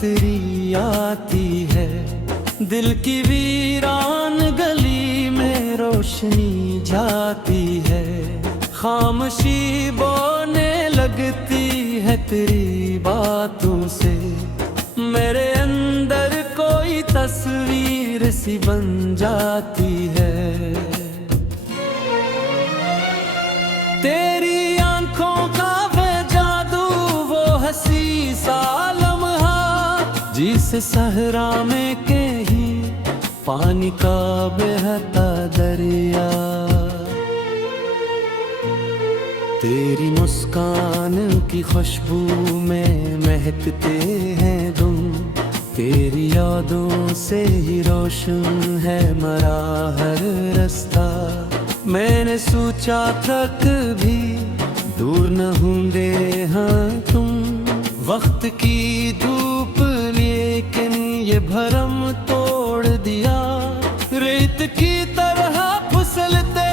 तेरी आती है। दिल की वीरान गली में रोशनी जाती है। खामोशी बोने लगती है तेरी बातों से। मेरे अंदर कोई तस्वीर सी बन जाती है। तेरी आंखों का वे जादू, वो हंसी सा लम्हा, जिसे सहरा में कहीं पानी का बहता दरिया। तेरी मुस्कान की खुशबू में महकते हैं तुम। तेरी यादों से ही रोशन है मरा हर रास्ता। मैंने सोचा था कभी दूर न होंगे हाँ तुम। वक्त की धूप लेकिन ये भरम तोड़ दिया। रेत की तरह फिसलते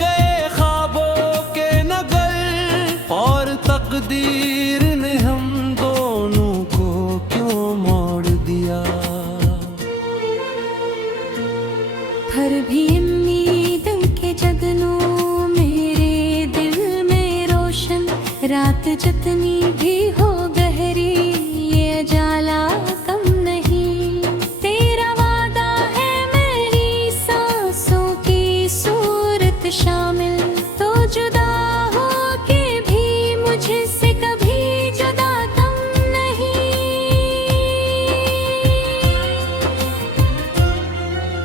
गए ख्वाबों के नगर। और तकदीर ने हम दोनों को क्यों मोड़ दिया। फिर भी उम्मीद के जगनों मेरे दिल में रोशन। रात जितनी भी हो गहरी, ये उजाला कम नहीं। तेरा वादा है मेरी सांसों की सूरत शामिल। तो जुदा हो के भी मुझसे कभी जुदा कम नहीं।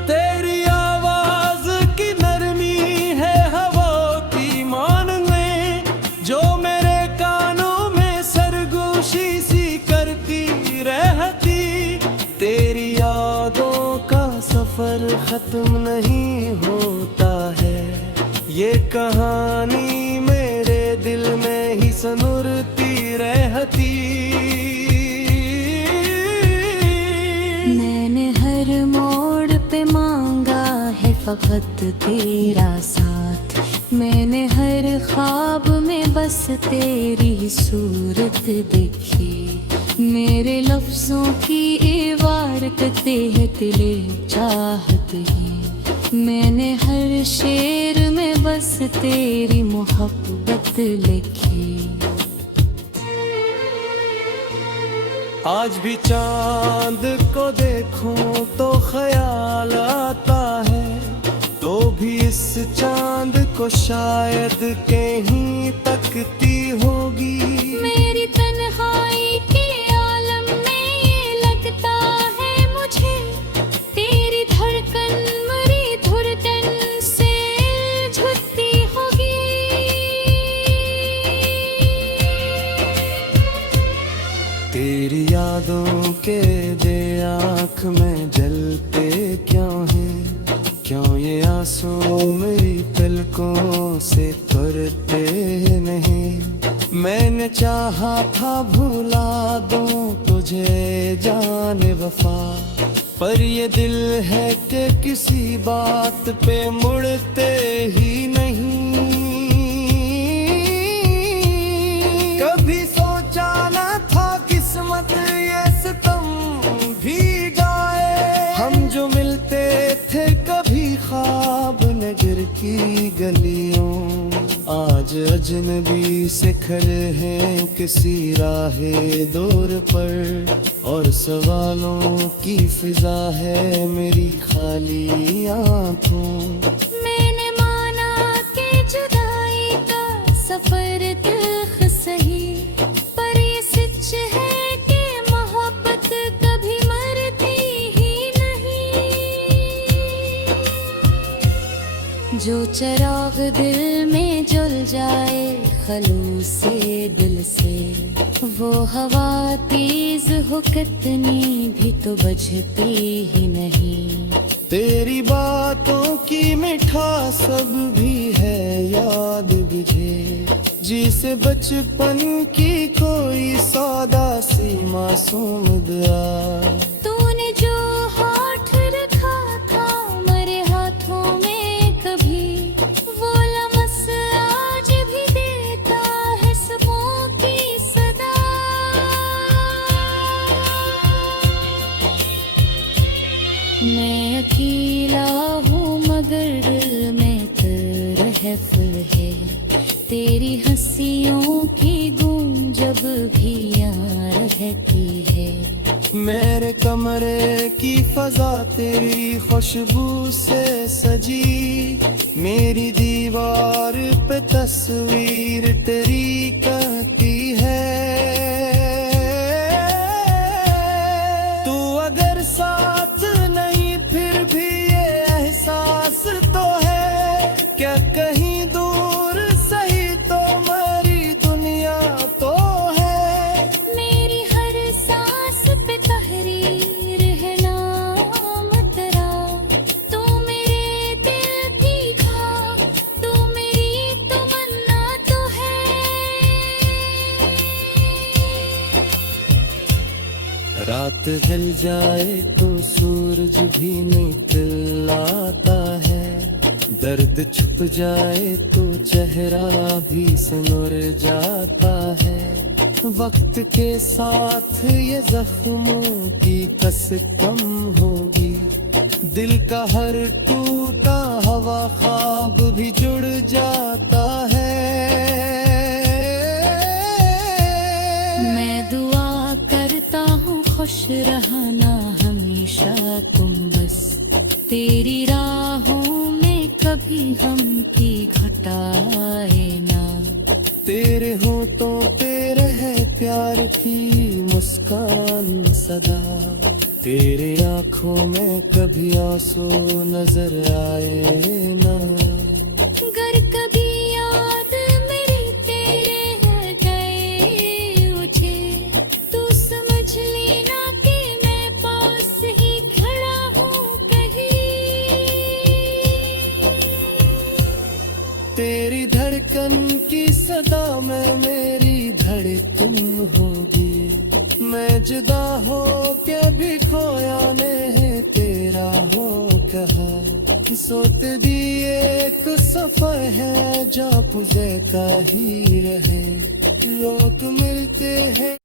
तेरी आवाज की नरमी है हवा की मानने, जो मेरे कानों में सरगोशी सी करती रहती। तेरी यादों का सफर खत्म नहीं होता है। ये कहानी मेरे दिल में ही सनुरती रहती। मैंने हर मोड़ पे मांगा है फकत तेरा साथ। मैंने हर ख्वाब में बस तेरी सूरत देखी। मेरे लफ्जों की इबारतें है तिले चाहत ही। मैंने हर शेर में बस तेरी मोहब्बत लिखी। आज भी चांद को देखूं तो ख्याल आता है। तो भी इस चांद को शायद कहीं तकती होगी। मेरी तन्हाई के आलम में ये लगता है मुझे। तेरी धड़कन मेरी धुरकन से झुकती होगी। तेरी यादों के दे आँख में जलते क्यों हैं। क्यों ये आंसू मेरी पलकों से तुरते नहीं। मैंने चाहा था भुला दूं तुझे जाने वफा। पर ये दिल है कि किसी बात पे मुड़ते ही नहीं। कभी सोचा न था किस्मत ये सितम भी जाए। हम जो मिलते थे कभी ख्वाब नगर की गलियों। आज अजनबी से खड़े हैं किसी राहे दूर पर। और सवालों की फिजा है मेरी खाली आंखों। मैंने माना कि जुदाई का सफर तल्ख सही। पर ये सच है कि मोहब्बत कभी मरती ही नहीं। जो चिराग दिल में जल जाए खलूस से दिल से। वो हवा तेज हो कितनी भी तो बजती ही नहीं। तेरी बातों की मिठास सब भी है याद मुझे। जिसे बचपन की कोई सौदा सी मासूम दुआ। तूने जो होठ रखा था मेरे हाथों में कभी। वो लम्स आज भी देता है सबों की सदा। मगर दिल में तरह फुल है तेरी हंसियों की गूंज जब भी यहाँ रहती है। मेरे कमरे की फजा तेरी खुशबू से सजी, मेरी दीवार पे तस्वीर तेरी कहती है। तू अगर साथ नहीं फिर भी ये एहसास तो है, क्या कहीं दूर सही तो मेरी दुनिया तो है। मेरी हर सांस पे तहरीर है नाम तेरा, तू मेरे दिल की खा, तू मेरी तमन्ना तो है। रात ढल जाए तो सूरज भी निकलता है, दर्द छुप जाए तो चेहरा भी सिनुर जाता है। वक्त के साथ ये जख्मों की कस कम होगी, दिल का हर टूटा हवा ख्वाब भी जुड़ जाता है। मैं दुआ करता हूँ खुश रहना हमेशा तुम बस, तेरी राहों में कभी गम की घटाए ना। तेरे होठों पे रहे प्यार की मुस्कान सदा, तेरे आँखों में कभी आंसू नजर आए ना। गर कभी याद मेरी तेरे है गए उठे, तू समझ लेना कि मैं पास ही खड़ा हूँ कहीं। तेरी धड़कन की सदा में मेरी धड़े तुम होगी, मैं जुदा हो के भी खोया नहीं तेरा हो कहा। सोत दी एक सफर है जा पुजे का ही रहे, रोत मिलते हैं।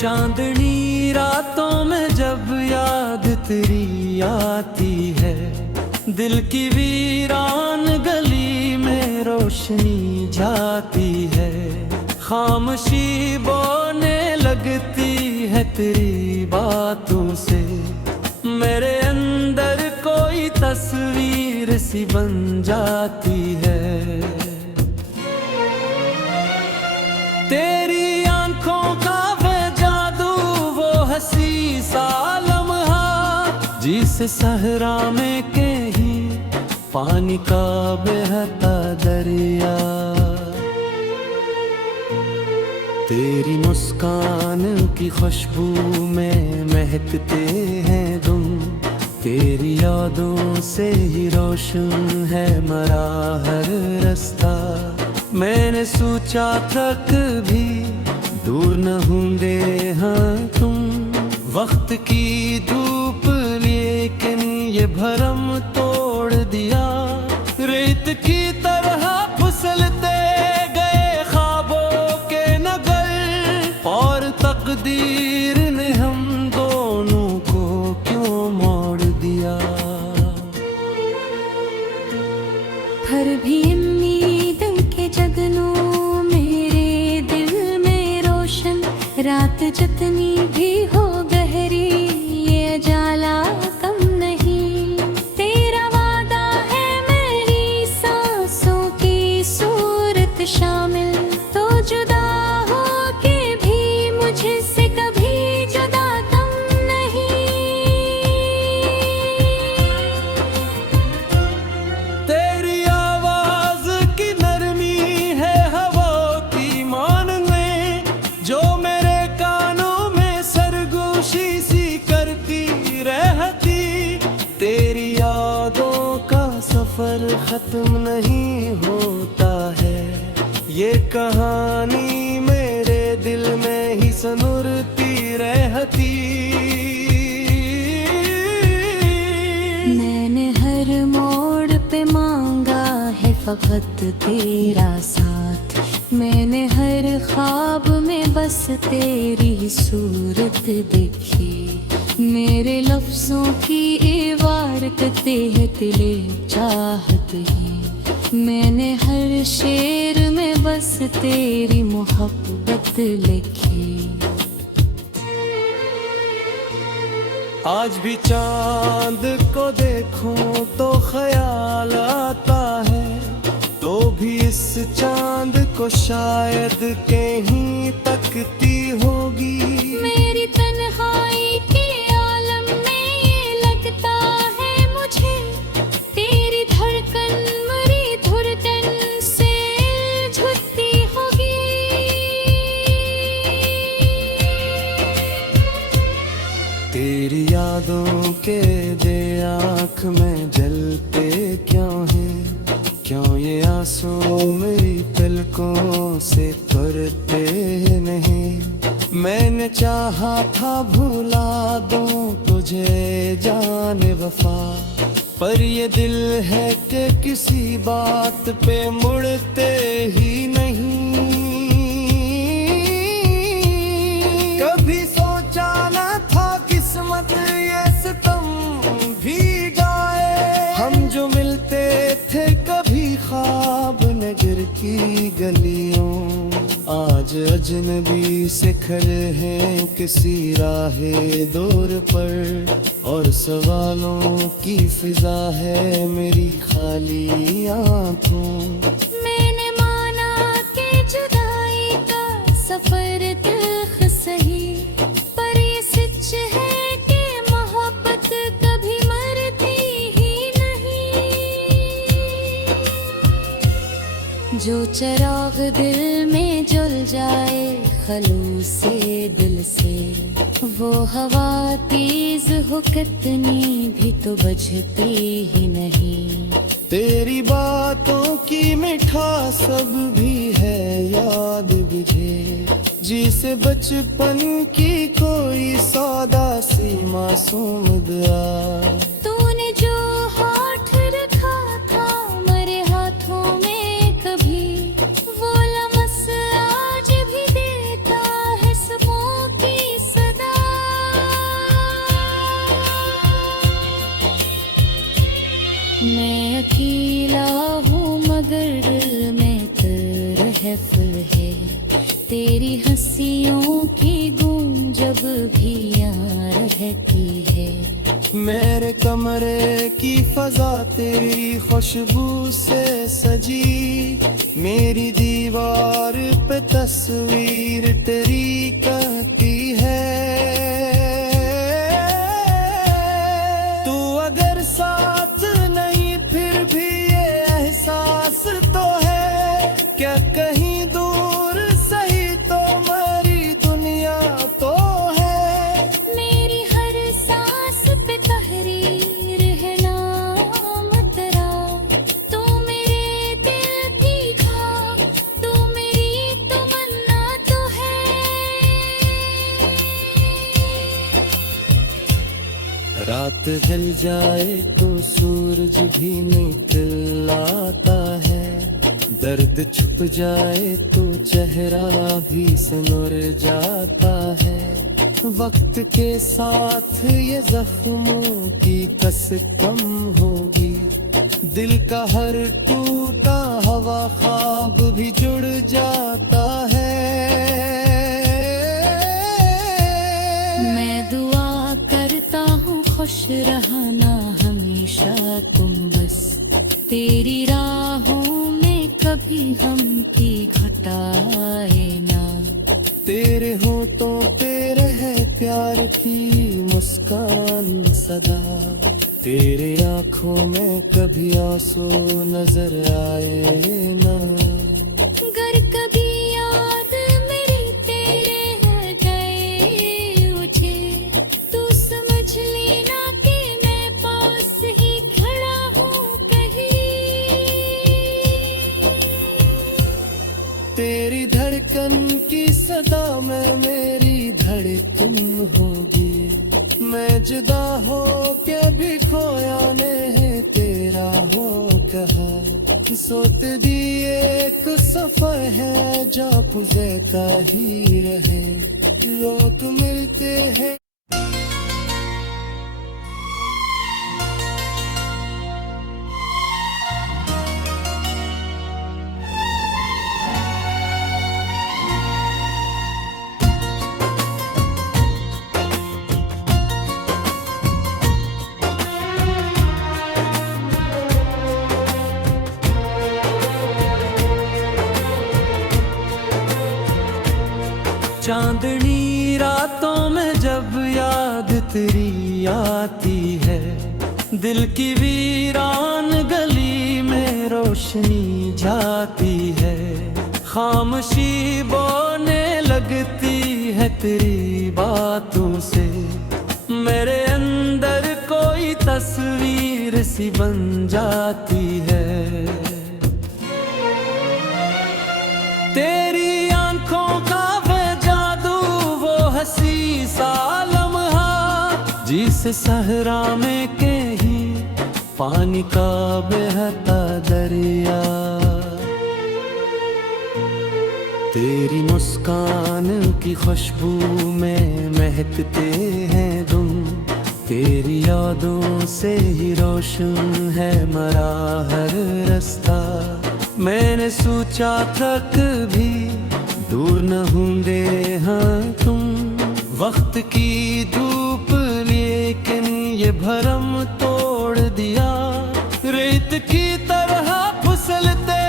चांदनी रातों में जब याद तेरी आती है, दिल की वीरान गली में रोशनी जाती है। खामोशी बोने लगती है तेरी बातों से, मेरे अंदर कोई तस्वीर सी बन जाती है। तेरी आंखों का हंसी सा लम्हा, जिस सहरा में कहीं पानी का बहता दरिया। तेरी मुस्कान की खुशबू में महकते हैं तुम, तेरी यादों से ही रोशन है मरा हर रास्ता। मैंने सोचा था कभी दूर न होंगे हाँ तुम, वक्त की धूप लेकिन ये भरम तोड़ दिया। रेत की तरह फिसलते गए ख्वाबों के नगर, और तकदीर ने हम दोनों को क्यों मोड़ दिया। फिर भी उम्मीद के जगनों मेरे दिल में रोशन, रात जितनी भी हो गहरी ये जाला कम नहीं। तेरा वादा है मेरी सांसों की सूरत शामिल, तो जुदा हो के भी मुझसे कभी जुदा तुम नहीं। तेरी आवाज की नरमी है हवा की मान में, जो मेरे कानों में सरगोशी सी करती रहती। तेरी यादों का सफर खत्म नहीं होता है, ये कहानी मेरे दिल में ही सनुरती रहती। मैंने हर मोड़ पे मांगा है फकत तेरा साथ, मैंने हर ख्वाब में बस तेरी सूरत देखी। मेरे लफ्जों की इबारत है तिले चाहत ही, मैंने हर शेर में बस तेरी मोहब्बत लिखी। आज भी चांद को देखूं तो ख्याल आता है, तो भी इस चांद को शायद कहीं तकती होगी। मेरी तन्हाई के आलम में ये लगता है मुझे, तेरी धड़कन मेरी धुरकन से झुकती होगी। तेरी यादों के दे आँख में जलते क्यों हैं, क्यों ये आंसू मेरी पलकों से तरते नहीं। मैंने चाहा था भुला दूं तुझे जाने वफा, पर ये दिल है कि किसी बात पे मुड़ते ही नहीं। कभी सोचा न था किस्मत ये सितम भी जाए, हम जो मिलते थे कभी ख्वाब नगर की गलियों, आज अजनबी से खड़े हैं किसी राहे दूर पर, और सवालों की फिजा है मेरी खाली आंखों। मैंने माना कि जुदाई का सफर तल्ख सही, पर ये सच है कि मोहब्बत कभी मरती ही नहीं। जो चिराग दिल में जल जाए खलूस से दिल से, वो हवा तेज हो कितनी भी तो बजती ही नहीं। तेरी बातों की मिठास सब भी है याद मुझे, जिसे बचपन की कोई सौदा सी मासूम दुआ। तूने जो हाथ रखा था मेरे हाथों में कभी, वो लम्स आज भी देता है सबों की सदा। मैं अकेला हूँ मगर दिल में तरहफल है, तेरी हंसियों की गूंज जब भी यहाँ रहती है। मेरे कमरे की फजा तेरी खुशबू से सजी, मेरी दीवार पे तस्वीर तेरी कहती है। तू अगर साथ नहीं फिर भी ये एहसास तो है, क्या कहीं दूर सही तो मेरी दुनिया तो है। मेरी हर सांस पे तहरीर है नाम तेरा, तू मेरे दिल की खा, तू मेरी तमन्ना तो है। रात ढल जाए तो सूरज भी निकलता है, दर्द छुप जाए तो चेहरा भी सनोर जाता है। वक्त के साथ ये जख्मों की कस कम होगी, दिल का हर टूटा हवा ख्वाब भी जुड़ जाता है। मैं दुआ करता हूँ खुश रहना हमेशा तुम बस, तेरी राहों में कभी हम की घटाए ना। तेरे होठों पे रहे प्यार की मुस्कान सदा, तेरे आँखों में कभी आंसू नजर आए ना। गर कभी याद मेरी तेरे रह गए मुझे, तू समझ लेना कि मैं पास ही खड़ा हूँ कहीं। सोत दी एक सफर है जो पुजेता ही रहे, रोत मिलते हैं। चांदनी रातों में जब याद तेरी आती है, दिल की वीरान गली में रोशनी जाती है। खामोशी बोने लगती है तेरी बातों से, मेरे अंदर कोई तस्वीर सी बन जाती है। तेरी आंखों का हसी सा लम्हा, जिसे सहरा में कहीं पानी का बहता दरिया। तेरी मुस्कान की खुशबू में महकते हैं तुम, तेरी यादों से ही रोशन है मरा हर रास्ता। मैंने सोचा था कभी दूर न होंगे हाँ तुम, वक्त की धूप लेकिन ये भरम तोड़ दिया। रेत की तरह फिसलते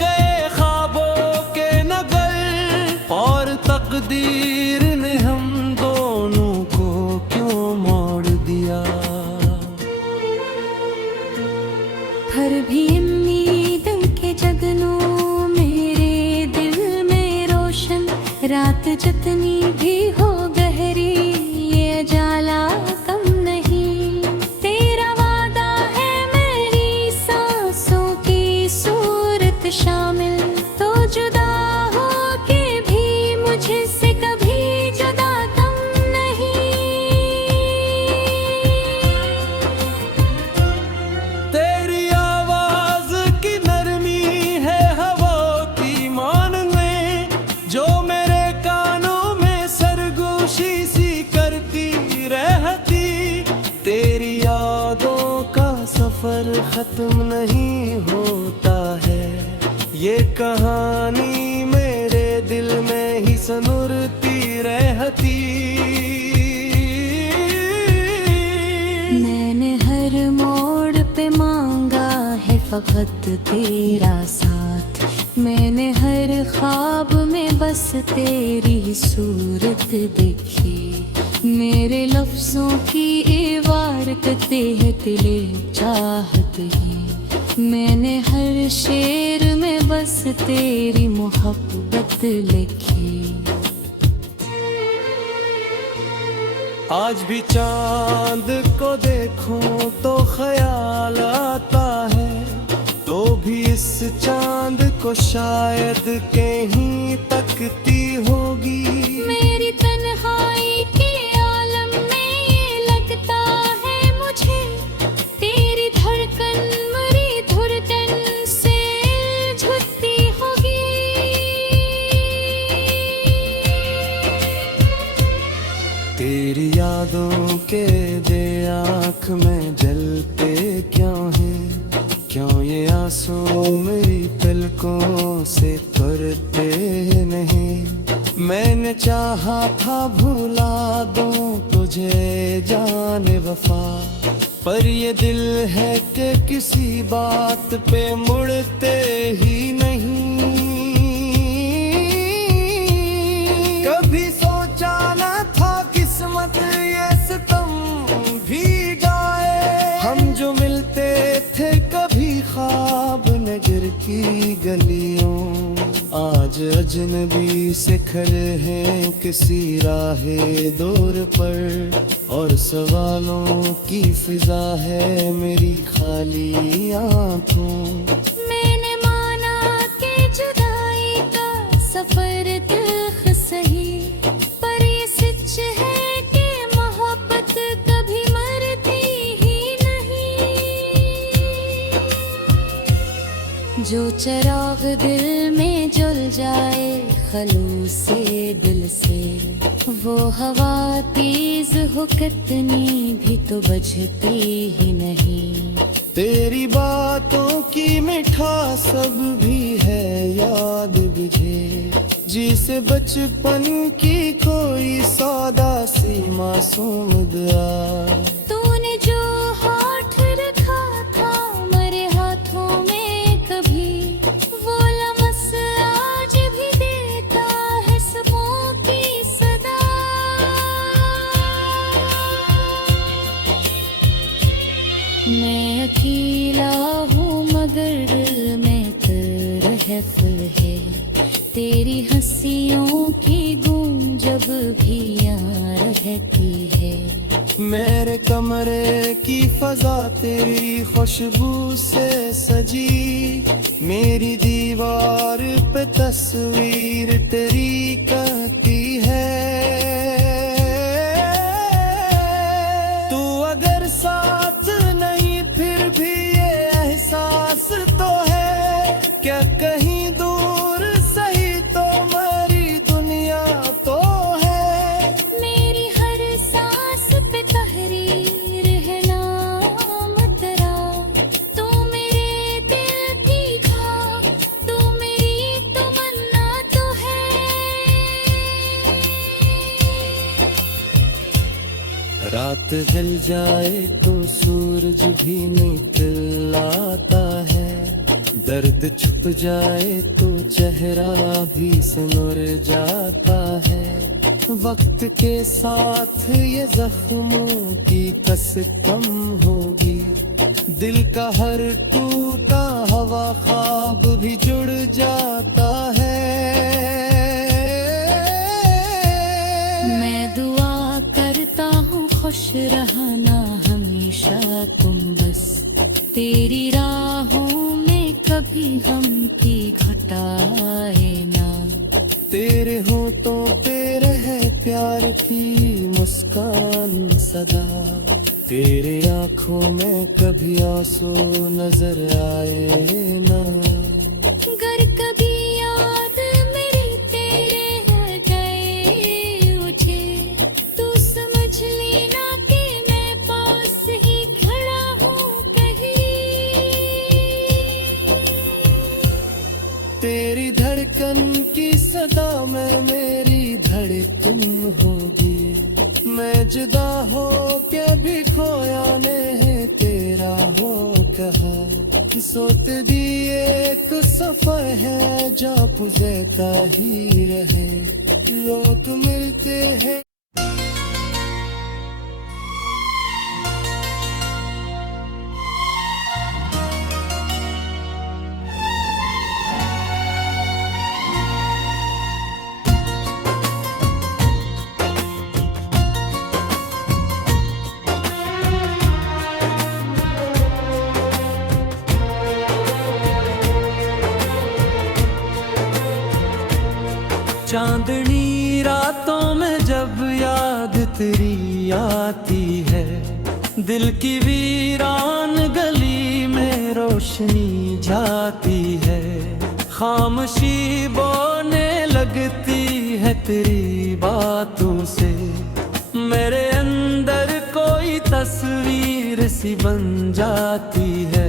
गए ख्वाबों के नगर, और तकदीर ने हम दोनों को क्यों मोड़ दिया। फिर भी उम्मीद के जगनों मेरे दिल में रोशन, रात जितनी भी हो गहरी ये जाला कम नहीं। तेरा वादा है मेरी सांसों की सूरत शामिल, तो जुदा हो के भी मुझसे कभी जुदा कम नहीं। तेरी आवाज की नरमी है हवा की मानने, जो मेरे कानों में सरगोशी सी करती रहती। तेरी यादों का सफर खत्म नहीं होता है, ये कहानी मेरे दिल में ही सनुरती रहती। मैंने हर मोड़ पे मांगा है फकत तेरा साथ, मैंने हर ख्वाब में बस तेरी सूरत देखी। मेरे लफ्जों की इबारत है तिले चाहत ही, मैंने हर शेर में बस तेरी मोहब्बत लिखी। आज भी चांद को देखूं तो ख्याल आता है, तो भी इस चांद को शायद कहीं तकती होगी। मेरी तन्हाई के आलम में ये लगता है मुझे, तेरी धड़कन मेरी धुरकन से झुकती होगी। तेरी यादों के दे आँख में जलते क्यों हैं, क्यों ये आंसू मेरी पलकों से तरते नहीं। मैंने चाहा था भुला दूं तुझे जाने वफा, पर ये दिल है कि किसी बात पे मुड़ते ही नहीं। कभी सोचा न था किस्मत ये सितम भी जाए, हम जो मिलते थे कभी ख्वाब नगर की गलियों, आज अजनबी से खड़े हैं किसी राहे दूर पर, और सवालों की फिजा है मेरी खाली आंखों। मैंने माना कि जुदाई का सफर तल्ख सही, पर ये सच है कि मोहब्बत कभी मरती ही नहीं। जो चिराग दिल में जल जाए खलूस से दिल से, वो हवा तेज हो कितनी भी तो बजती ही नहीं। तेरी बातों की मिठास सब भी है याद मुझे, जिसे बचपन की कोई सौदा सी मासूम दुआ। तूने जो हाथ रखा था मेरे हाथों में कभी, वो लम्स आज भी देता है सबों की सदा। मैं अकेला हूँ मगर दिल में तरहफल है, तेरी हंसियों की गूंज जब भी यहाँ रहती है। मेरे कमरे की फजा तेरी खुशबू से सजी, मेरी दीवार पे तस्वीर तेरी कहती है। तू अगर साथ नहीं फिर भी ये एहसास तो है, क्या कहीं दूर सही तो मेरी दुनिया तो है। मेरी हर सांस पे तहरीर है नाम तेरा, तू मेरे दिल की खां, तू मेरी तमन्ना तो है। रात ढल जाए तो सूरज भी निकलता है, दर्द छुप जाए तो चेहरा भी सिनुर जाता है। वक्त के साथ ये जख्मों की कस कम होगी, दिल का हर टूटा हवा ख्वाब भी जुड़ जाता है। मैं दुआ करता हूँ खुश रहना हमेशा तुम बस, तेरी राहों में कभी गम की घटाए ना। तेरे होठों पे रहे प्यार की मुस्कान सदा, तेरे आँखों में कभी आंसू नजर आए ना। गर कभी याद मेरी तेरे रह गए मुझे, तू समझ लेना कि मैं पास ही खड़ा हूँ कहीं। तेरी धड़कन की सदा में मेरी धड़कन होगी, मैं जुदा हो के भी खोया नहीं तेरा हो कहा। सोत दी एक सफर है जा पुजेता ही रहे, रोत मिलते हैं। चांदनी रातों में जब याद तेरी आती है, दिल की वीरान गली में रोशनी जाती है। खामोशी बोने लगती है तेरी बातों से, मेरे अंदर कोई तस्वीर सी बन जाती है।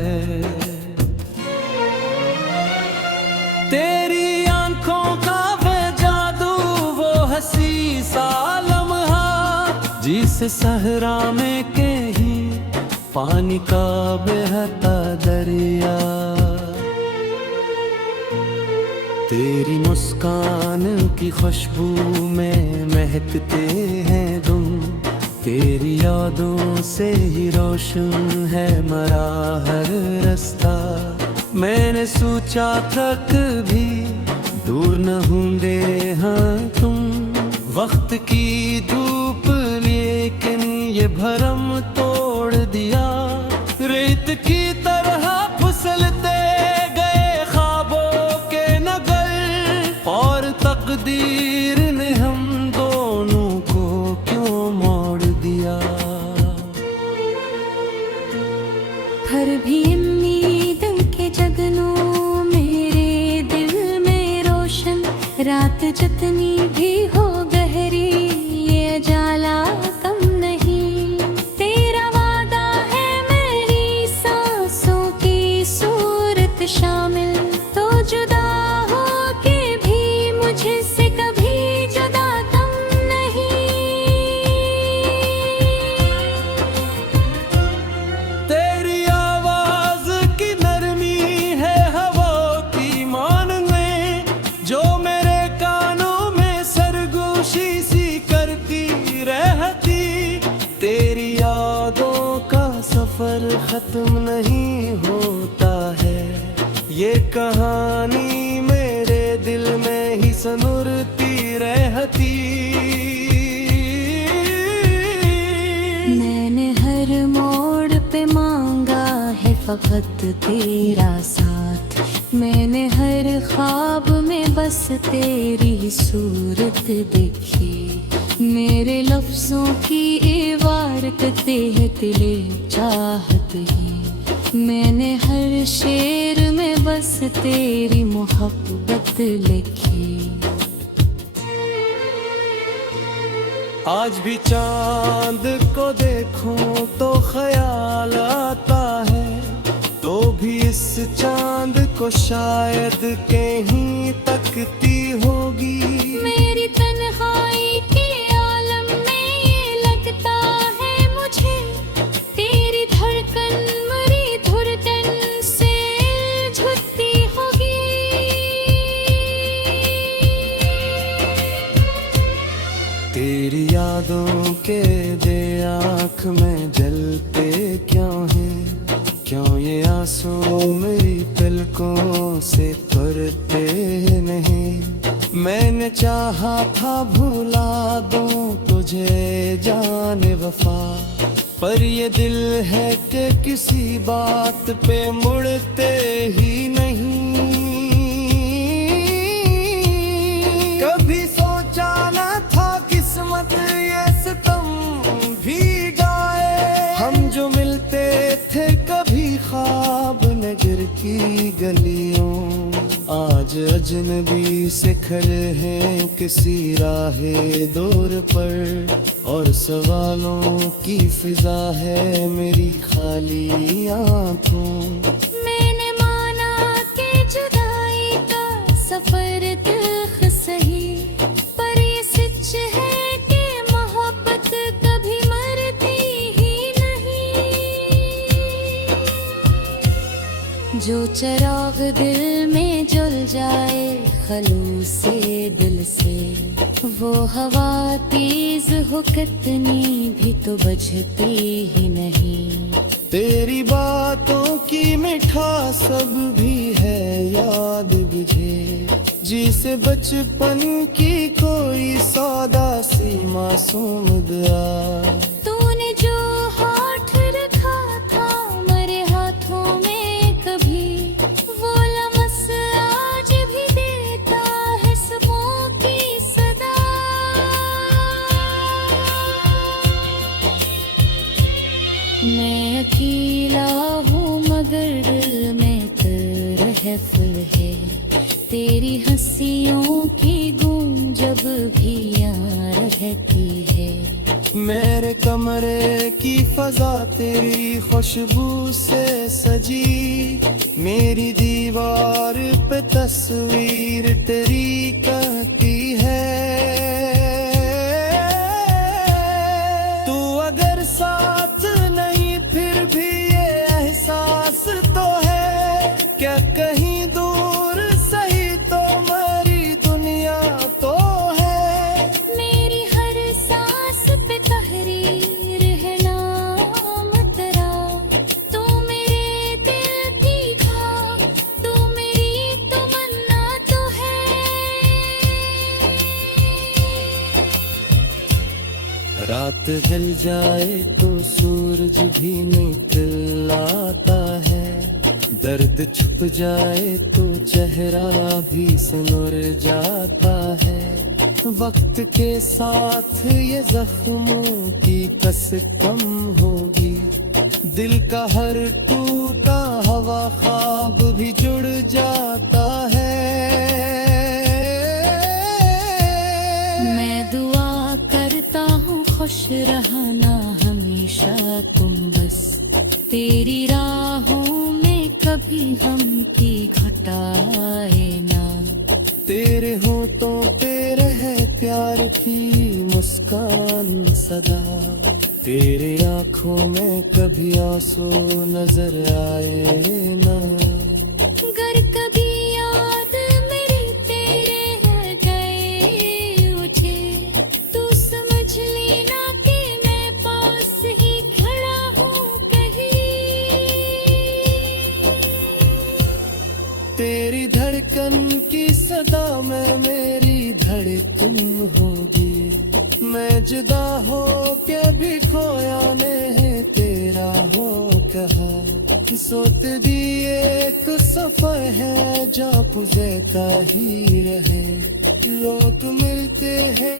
तेरी आंखों का हसी सा लम्हा, जिसे सहरा में कहीं पानी का बहता दरिया। तेरी मुस्कान की खुशबू में महकते हैं तुम, तेरी यादों से ही रोशन है मरा हर रास्ता। मैंने सोचा था कभी दूर न होंगे हाँ तुम, वक्त की धूप लेकिन ये भरम तोड़ दिया। रेत की तरह फिसलते गए ख्वाबों के नगर, और तकदीर ने हम दोनों को क्यों मोड़ दिया। फिर भी उम्मीद के जगनों रात जितनी भी हो गहरी ये जाला कम नहीं। तेरा वादा है मेरी सांसों की सूरत शामिल, तो जुदा हो के भी मुझसे कभी जुदा तुम नहीं। तेरी आवाज की नरमी है हवा की मानने, जो मेरे कानों में सरगोशी सी करती रहती। तेरी यादों का सफर खत्म नहीं होता है, ये कहानी मेरे दिल में ही सनुरती रहती। मैंने हर मोड़ पे मांगा है फकत तेरा साथ, मैंने हर ख्वाब में बस तेरी सूरत देखी। मेरे लफ्जों की इबारत है तिले चाहत ही, मैंने हर शेर में बस तेरी मोहब्बत लिखी। आज भी चांद को देखूं तो ख्याल आता है, तो भी इस चांद को शायद कहीं तकती होगी। मेरी तन्हाई के आलम में ये लगता है मुझे, तेरी धड़कन मेरी धड़कन से झुकती होगी। तेरी यादों के दे आँख में जलते क्यों हैं, क्यों ये आंसू मेरी पलकों से तरते नहीं। मैंने चाहा था भुला दूं तुझे जाने वफा, पर ये दिल है कि किसी बात पे मुड़ते ही नहीं। कभी सोचा न था किस्मत ये सितम भी गाए, हम जो मिलते थे कभी ख्वाब नगर की गलियों। आज अजनबी से खड़े हैं किसी राहे दूर पर, और सवालों की फिजा है मेरी खाली आंखों। मैंने माना कि जुदाई का सफर तल्ख सही, पर ये सच है कि मोहब्बत कभी मरती ही नहीं। जो चिराग दिल में जल जाए खलूस से दिल से, वो हवा तेज हो कितनी भी तो बजती ही नहीं। तेरी बातों की मिठास सब भी है याद मुझे, जिसे बचपन की कोई सौदा सी मासूम दुआ। तूने जो हाथ रखा था मेरे हाथों में कभी, वो लम्स आज भी देता है सबों की सदा। मैं अकेला हूँ मगर दिल में तरहफल है, तेरी हंसियों की गूंज जब भी यहाँ रहती है। मेरे कमरे की फजा तेरी खुशबू से सजी, मेरी दीवार पे तस्वीर तेरी कहती है। तू अगर साथ नहीं फिर भी ये एहसास तो है, क्या कहीं दूर सही तो मेरी दुनिया तो है। मेरी हर सांस पे तहरीर है नाम तेरा, तू मेरे दिल की खाक, तू मेरी तमन्ना तो है। रात ढल जाए तो सूरज भी निकलता है, दर्द छुप जाए तो चेहरा भी सुनर जाता है। वक्त के साथ ये जख्मों की कस कम होगी, दिल का हर टूटा हवा ख्वाब भी जुड़ जाता है। खुश रहना हमेशा तुम बस, तेरी राहों में कभी हम की घटाए ना। तेरे होठों पे रहे प्यार की मुस्कान सदा, तेरे आँखों में कभी आंसू नजर आए ना। अगर कभी याद मेरी तेरे रह गए मुझे, तू समझ लेना कि मैं पास ही खड़ा हूँ कहीं। तेरी धड़कन की सदा में मेरी धड़कन होगी, मैं जुदा हो के भी खोया नहीं तेरा हो कहा। सोत दी एक सफर है जो पुजेता ही रहे, लोग मिलते हैं